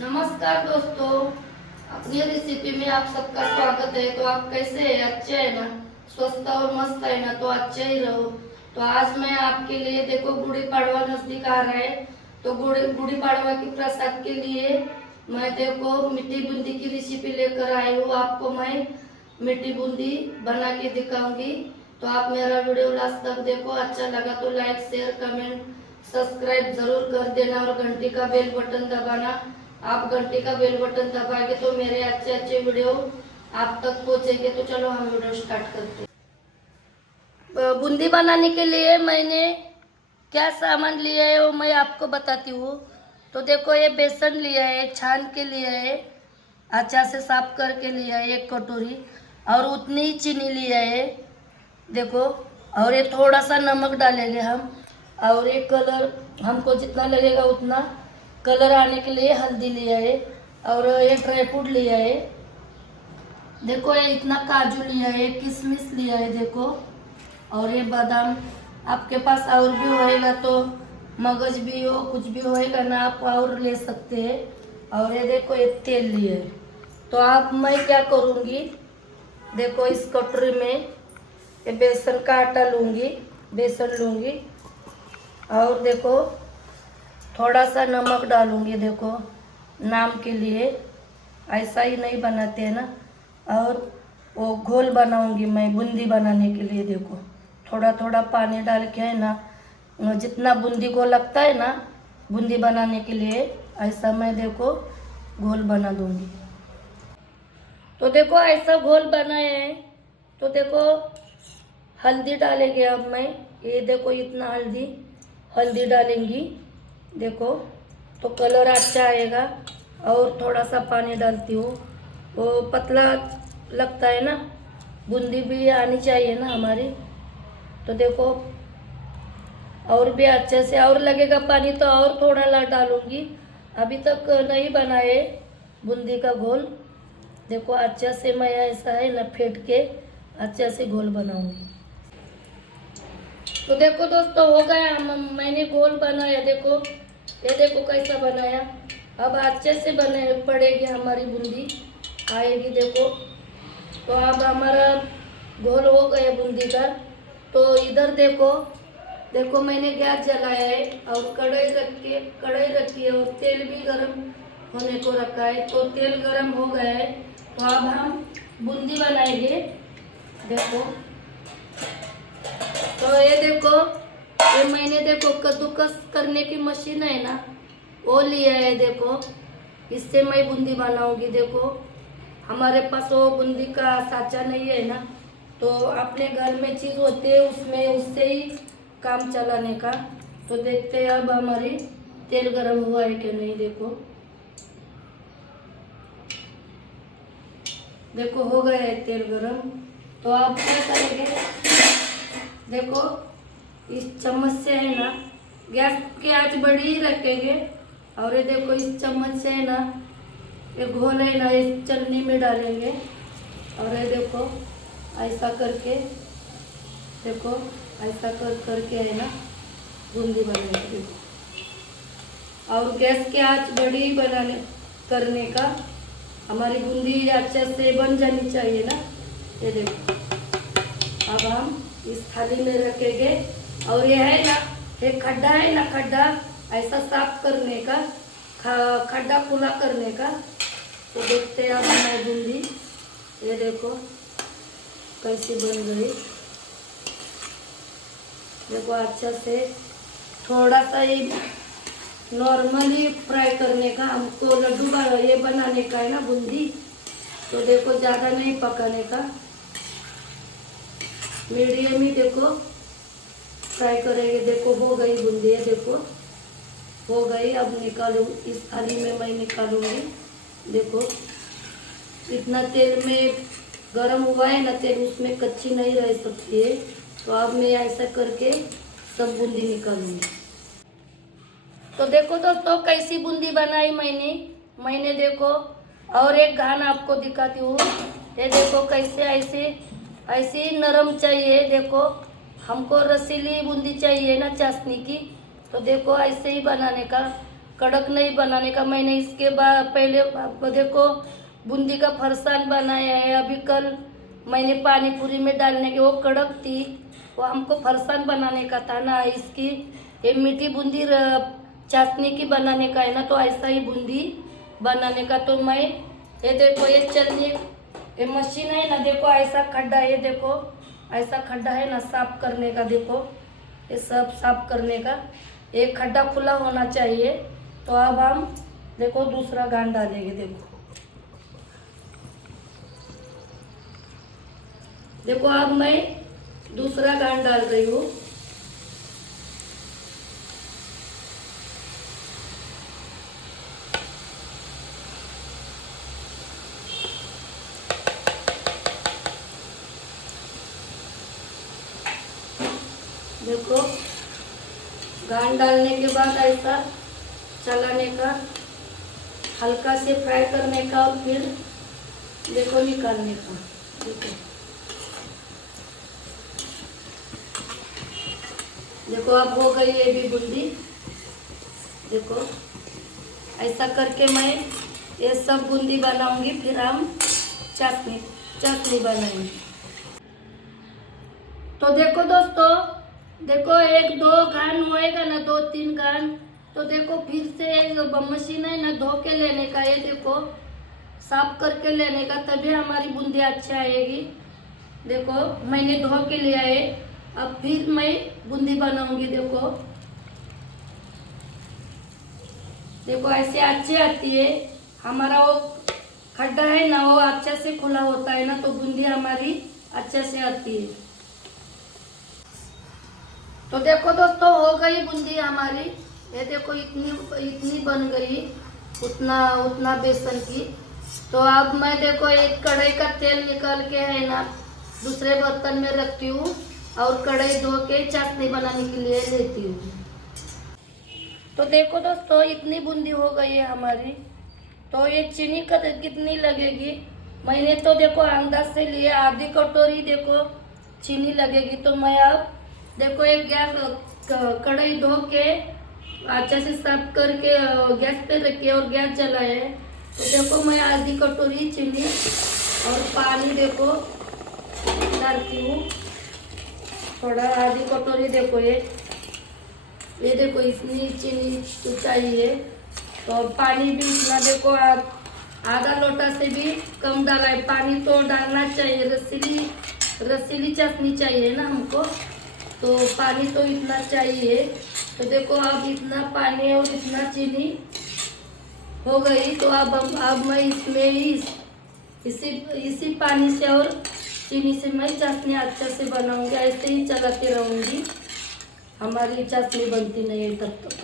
नमस्कार दोस्तों, अपनी रेसिपी में आप सबका स्वागत है। तो आप कैसे हैं? अच्छे हैं ना? स्वस्थ और मस्त है ना? तो अच्छे ही रहो। तो आज मैं आपके लिए देखो गुड़ी पड़वा नजदीक आ रहा है, तो गुड़ी पड़वा की प्रसाद के लिए मैं देखो मीठी बूंदी की रेसिपी लेकर आई हूँ। आपको मैं मीठी बूंदी बना के दिखाऊंगी। तो आप मेरा वीडियो लास्ट तक देखो। अच्छा लगा तो लाइक शेयर कमेंट सब्सक्राइब जरूर कर देना और घंटी का बेल बटन दबाना। आप घंटी का बेल बटन दबाएंगे तो मेरे अच्छे अच्छे वीडियो आप तक पहुंचेंगे। तो चलो हम वीडियो स्टार्ट करते हैं। बूंदी बनाने के लिए मैंने क्या सामान लिया है वो मैं आपको बताती हूँ। तो देखो ये बेसन लिया है, छान के लिया है, अच्छा से साफ करके लिया है 1 कटोरी, और उतनी ही चीनी लिया है देखो। और ये थोड़ा सा नमक डालेंगे हम, और ये कलर हमको जितना लगेगा उतना कलर आने के लिए हल्दी लिया है, और ये ड्राई फ्रूट लिया है देखो। ये इतना काजू लिया है, किशमिश लिया है देखो, और ये बादाम। आपके पास और भी होएगा तो मगज भी हो, कुछ भी होएगा ना, आप और ले सकते हैं। और ये देखो ये तेल लिए है। तो आप मैं क्या करूँगी देखो, इस कटोरी में ये बेसन का आटा लूँगी, बेसन लूँगी, और देखो थोड़ा सा नमक डालूंगी देखो नाम के लिए, ऐसा ही नहीं बनाते हैं ना। और वो घोल बनाऊंगी मैं बूंदी बनाने के लिए देखो, थोड़ा थोड़ा पानी डाल के है ना, जितना बूंदी को लगता है ना बूंदी बनाने के लिए, ऐसा मैं देखो घोल बना दूंगी। तो देखो ऐसा घोल बनाया है। तो देखो हल्दी डालेंगे अब मैं, ये देखो इतना हल्दी हल्दी डालेंगी देखो, तो कलर अच्छा आएगा। और थोड़ा सा पानी डालती हूँ, वो पतला लगता है ना, बूंदी भी आनी चाहिए ना हमारी। तो देखो और भी अच्छे से, और लगेगा पानी तो और थोड़ा ला डालूंगी। अभी तक नहीं बनाए बूंदी का घोल देखो। अच्छे से मैं ऐसा है ना फेंट के अच्छे से घोल बनाऊंगी। तो देखो दोस्तों हो गया, मैंने घोल बनाया देखो, ये देखो कैसा बनाया। अब अच्छे से बने पड़ेगी हमारी बूंदी आएगी देखो। तो अब हमारा घोल हो गया बूंदी का। तो इधर देखो, देखो मैंने गैस जलाया है और कढ़ाई रखी है, और तेल भी गरम होने को रखा है। तो तेल गरम हो गया है, तो अब हम बूंदी बनाएंगे देखो। तो ये देखो, ये मैंने देखो कद्दूकस करने की मशीन है ना, वो लिया है देखो, इससे मैं बूंदी बनाऊंगी देखो। हमारे पास वो बूंदी का साचा नहीं है ना, तो अपने घर में चीज़ होती है उसमें, उससे ही काम चलाने का। तो देखते हैं अब हमारी तेल गरम हुआ है कि नहीं देखो। देखो हो गया है तेल गरम। तो आप क्या करेंगे देखो, इस चम्मच से है ना, गैस की आंच बड़ी ही रखेंगे, और ये देखो इस चम्मच से है ना ये घोल है ना इस चलनी में डालेंगे, और ये देखो ऐसा करके देखो, ऐसा करके है ना बूंदी बनाएंगे देखो। और गैस की आंच बड़ी बनाने करने का, हमारी बूंदी अच्छे से बन जानी चाहिए ना। ये देखो अब हम इस थाली में रखेंगे, और ये है ना ये खड्डा है ना, खड्डा ऐसा साफ करने का, खड्डा खुला करने का। तो देखते हैं अब हमारी बूंदी, ये देखो कैसी बन गई देखो। अच्छा से थोड़ा सा ही नॉर्मली फ्राई करने का, हमको लड्डू ये बनाने का है ना बूंदी। तो देखो ज़्यादा नहीं पकाने का, मीडियम ही देखो फ्राई करेंगे देखो। हो गई बूंदी है देखो, हो गई। अब निकालूँ, इस थाली में मैं निकालूंगी देखो। इतना तेल में गरम हुआ है ना तेल, उसमें कच्ची नहीं रह सकती है। तो अब मैं ऐसा करके सब बूंदी निकालूंगी। तो देखो दोस्तों कैसी बूंदी बनाई मैंने देखो। और एक घान आपको दिखाती हूँ, ये देखो कैसे ऐसे ऐसी नरम चाहिए देखो। हमको रसीली बूंदी चाहिए ना चाशनी की, तो देखो ऐसे ही बनाने का। कड़क नहीं बनाने का। मैंने इसके बाद पहले देखो बूंदी का फरसान बनाया है। अभी कल मैंने पानी पूरी में डालने के वो कड़क थी, वो हमको फरसान बनाने का था ना। इसकी ये मीठी बूंदी चाशनी की बनाने का है ना, तो ऐसा ही बूंदी बनाने का। तो मैं ये देखो ये चलनी ये मशीन है ना, देखो ऐसा खड्डा है, देखो ऐसा खड्डा है ना साफ करने का। देखो ये सब साफ करने का, एक खड्डा खुला होना चाहिए। तो अब हम देखो दूसरा गांठ डालेंगे। देखो अब मैं दूसरा गांठ डाल रही हूँ। देखो गांठ डालने के बाद ऐसा चलाने का, हल्का से फ्राई करने का और फिर देखो निकालने का। देखो अब हो गई ये भी बूंदी। देखो ऐसा करके मैं ये सब बूंदी बनाऊंगी, फिर हम चाशनी बनाएंगे। तो देखो दोस्तों, देखो एक दो घान होएगा ना, 2-3 घान, तो देखो फिर से एक मशीन है ना धो के लेने का। ये देखो साफ करके लेने का, तभी हमारी बूंदी अच्छी आएगी। देखो मैंने धो के लिया है, अब फिर मैं बूंदी बनाऊंगी। देखो ऐसे अच्छी आती है। हमारा वो खड्डा है ना वो अच्छे से खुला होता है ना, तो बूंदी हमारी अच्छे से आती है। तो देखो दोस्तों हो गई बूंदी हमारी। ये देखो इतनी बन गई, उतना बेसन की। तो अब मैं देखो एक कढ़ाई का तेल निकाल के है ना दूसरे बर्तन में रखती हूँ और कढ़ाई धो के चाशनी बनाने के लिए लेती हूँ। तो देखो दोस्तों इतनी बूंदी हो गई है हमारी। तो ये चीनी कितनी लगेगी, मैंने तो देखो अंदाज से लिए आधी कटोरी देखो चीनी लगेगी। तो मैं अब देखो एक कढ़ाई धो के अच्छे से साफ करके गैस पे रखी और गैस जलाए। तो देखो मैं आधी कटोरी चीनी और पानी देखो डालती हूँ, थोड़ा आधी कटोरी। देखो ये देखो इतनी चीनी चाहिए। तो पानी भी इतना देखो आधा लोटा से भी कम डाला है पानी। तो डालना चाहिए, रसीली चाशनी चाहिए ना हमको, तो पानी तो इतना चाहिए। तो देखो अब इतना पानी और इतना चीनी हो गई। तो अब मैं इसमें ही इसी पानी से और चीनी से मैं चाशनी अच्छे से बनाऊंगी। ऐसे ही चलाती रहूंगी, हमारी चाशनी बनती नहीं है तब तक।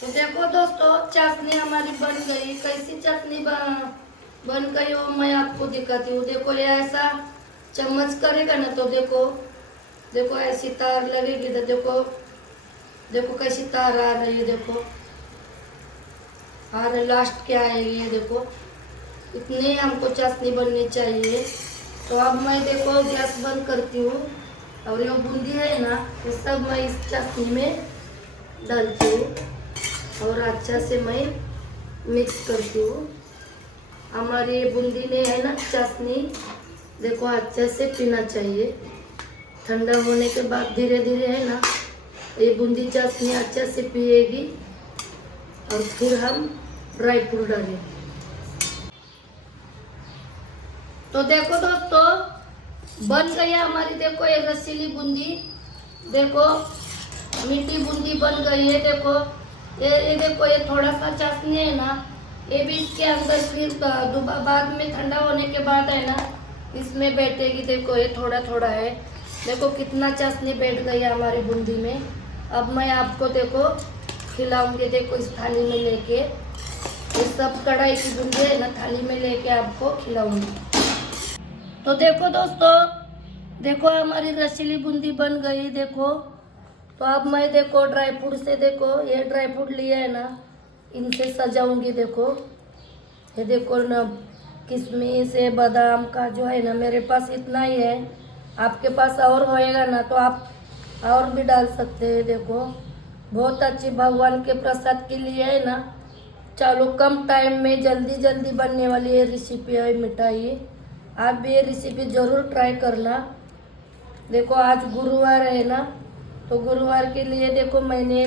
तो देखो दोस्तों चाशनी हमारी बन गई। कैसी चाशनी बन गई वो मैं आपको दिखाती हूँ। देखो ये ऐसा चम्मच करेगा ना, तो देखो ऐसी तार लगेगी। तो देखो कैसी तार आ रही है, देखो आ रही, लास्ट क्या आएगी ये देखो। इतनी हमको चाशनी बननी चाहिए। तो अब मैं देखो गैस बंद करती हूँ और ये बूंदी है ना ये सब मैं इस चाशनी में डालती हूँ और अच्छा से मैं मिक्स करती हूँ। हमारी ये बूंदी ने है ना चाशनी देखो अच्छे से पीना चाहिए। ठंडा होने के बाद धीरे धीरे है ना ये बूंदी चाशनी अच्छे से पिएगी और फिर हम ड्राई फ्रूट डालेंगे। तो देखो दोस्तों बन गई हमारी देखो ये रसीली बूंदी। देखो मीठी बूंदी बन गई है। देखो ये देखो ये थोड़ा सा चाशनी है ना, ये भी इसके अंदर फिर बाद में ठंडा होने के बाद है ना इसमें बैठेगी। देखो ये थोड़ा थोड़ा है, देखो कितना चाशनी बैठ गई है हमारी बूंदी में। अब मैं आपको देखो खिलाऊंगी। देखो इस थाली में लेके ये सब कढ़ाई की बूंदी है ना थाली में लेके आपको खिलाऊंगी। तो देखो दोस्तों देखो हमारी रसीली बूंदी बन गई। देखो तो अब मैं देखो ड्राई फ्रूट से देखो ये ड्राई फ्रूट लिया है ना इनसे सजाऊंगी। देखो ये देखो ना किशमिश है, बादाम काजू है ना, मेरे पास इतना ही है। आपके पास और होएगा ना तो आप और भी डाल सकते हैं। देखो बहुत अच्छी भगवान के प्रसाद के लिए है ना। चलो कम टाइम में जल्दी जल्दी बनने वाली ये रेसिपी है मिठाई। आप भी ये रेसिपी ज़रूर ट्राई करना। देखो आज गुरुवार है ना, तो गुरुवार के लिए देखो मैंने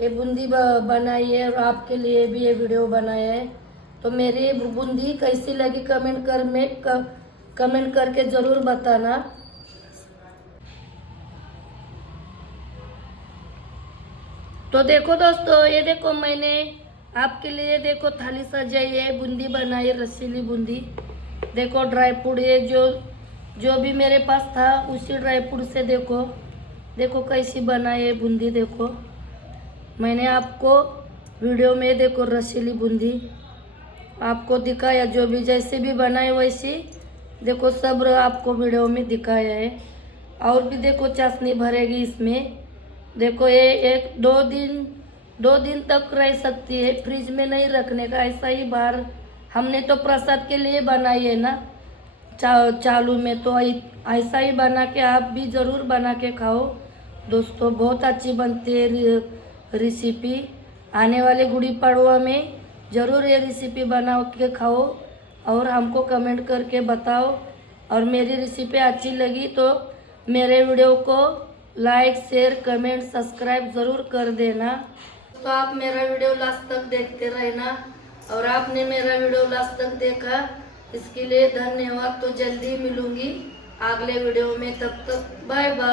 ये बूंदी बनाई है और आपके लिए भी ये वीडियो बनाया है। तो मेरी बूंदी कैसी लगी कमेंट करके ज़रूर बताना। तो देखो दोस्तों, ये देखो मैंने आपके लिए देखो थाली सजाई है, बूंदी बनाई है, रसीली बूंदी। देखो ड्राई फ्रूट ये जो भी मेरे पास था उसी ड्राई फ्रूट से देखो कैसी बनाई है बूंदी। देखो मैंने आपको वीडियो में देखो रसीली बूंदी आपको दिखाया, जो भी जैसे भी बनाए वैसी देखो सब आपको वीडियो में दिखाया है। और भी देखो चाशनी भरेगी इसमें। देखो ये एक दो दिन तक रह सकती है, फ्रिज में नहीं रखने का, ऐसा ही बाहर। हमने तो प्रसाद के लिए बनाई है ना चालू में, तो ऐसा ही बना के आप भी ज़रूर बना के खाओ दोस्तों। बहुत अच्छी बनती है रेसिपी। आने वाले गुड़ी पड़वा में ज़रूर ये रेसिपी बना के खाओ और हमको कमेंट करके बताओ। और मेरी रेसिपी अच्छी लगी तो मेरे वीडियो को लाइक शेयर कमेंट सब्सक्राइब ज़रूर कर देना। तो आप मेरा वीडियो लास्ट तक देखते रहना। और आपने मेरा वीडियो लास्ट तक देखा इसके लिए धन्यवाद। तो जल्दी मिलूंगी अगले वीडियो में, तब तक बाय बाय।